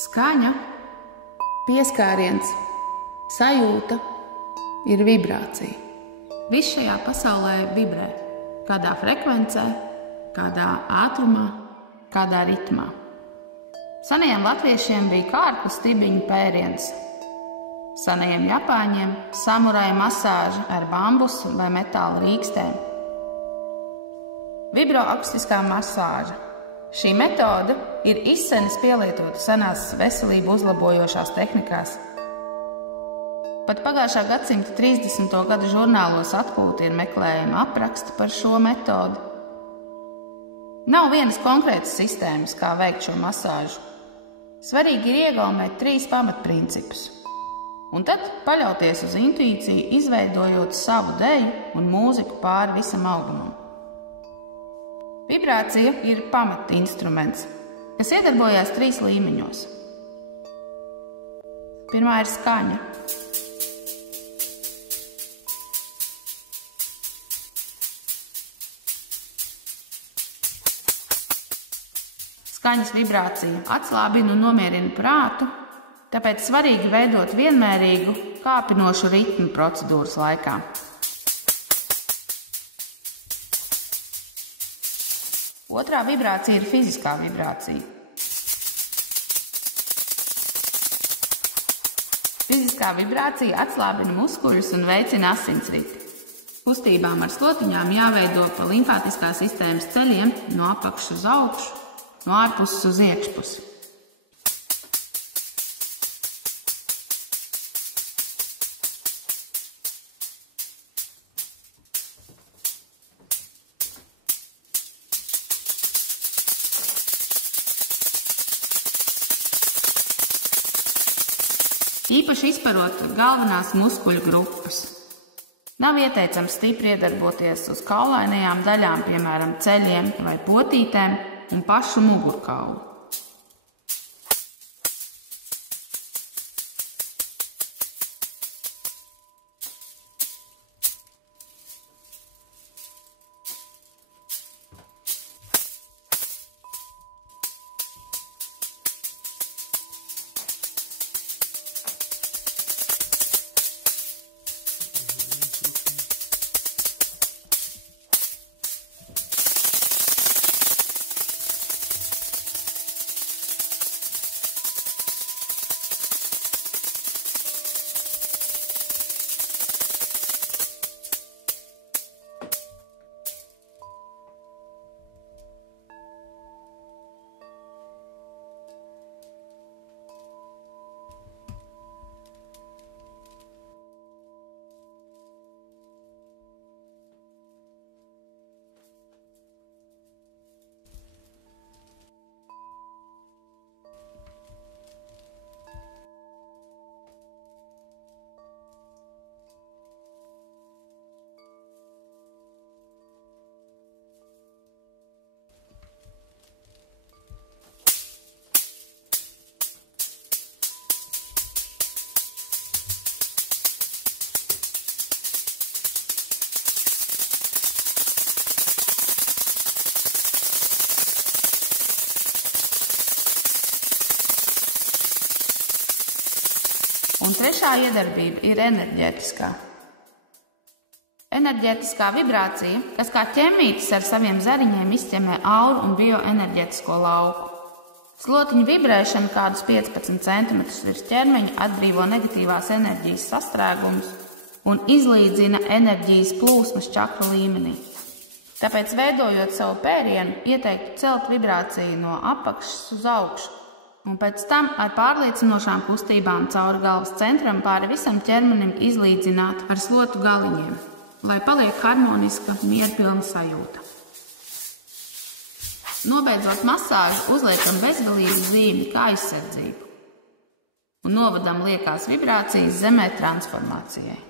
Skaņa, pieskāriens, sajūta ir vibrācija. Viss šajā pasaulē vibrē. Kādā frekvencē, kādā ātrumā, kādā ritmā. Senajiem latviešiem bija kārklu stibiņu pēriens. Senajiem japāņiem samuraja masāža ar bambusu vai metāla rīkstēm. Vibroakustiskā masāža. Šī metode ir izsenis pielietota senās veselību uzlabojošās tehnikās. Pat pagājušā gadsimta 30. gadu žurnālos atklāti ir meklējami apraksti par šo metodi. Nav vienas konkrētas sistēmas, kā veikt šo masāžu. Svarīgi ir iegaumēt 3 pamatprincipus. Un tad paļauties uz intuīciju, izveidojot savu deju un mūziku pāri visam augumam. Vibrācija ir pamatinstruments, kas iedarbojās 3 līmeņos. Pirmā ir skaņa. Skaņas vibrācija atslābina un nomierina prātu, tāpēc svarīgi veidot vienmērīgu, kāpinošu ritmu procedūras laikā. Otrā vibrācija ir fiziskā vibrācija. Fiziskā vibrācija atslābina muskuļus un veicina asinsriti. Kustībām ar slotiņām jāveido pa limfātiskās sistēmas ceļiem no apakšas uz augšu, no ārpuses uz iekšpusi. Īpaši izparot galvenās muskuļu grupas. Nav ieteicams stipri iedarboties uz kaulainajām daļām, piemēram, ceļiem vai potītēm un pašu mugurkaulu. Un trešā iedarbība ir enerģētiskā. Enerģētiskā vibrācija, kas kā ķemmītis ar saviem zariņiem izķemmē auru un bioenerģētisko lauku. Slotiņu vibrēšana kādus 15 cm virs ķermeņa atbrīvo negatīvās enerģijas sastrēgumus un izlīdzina enerģijas plūsmas čakru līmenī. Tāpēc, veidojot savu pērienu, ieteiktu celt vibrāciju no apakšas uz augšu, un pēc tam ar pārliecinošām kustībām cauri galvas centram pāri visam ķermenim izlīdzināt ar slotu galiņiem, lai paliek harmoniska, mierpilna sajūta. Nobeidzot masāžu, uzliekam bezgalīgu zīmi kā aizsardzību un novadam liekās vibrācijas zemē transformācijai.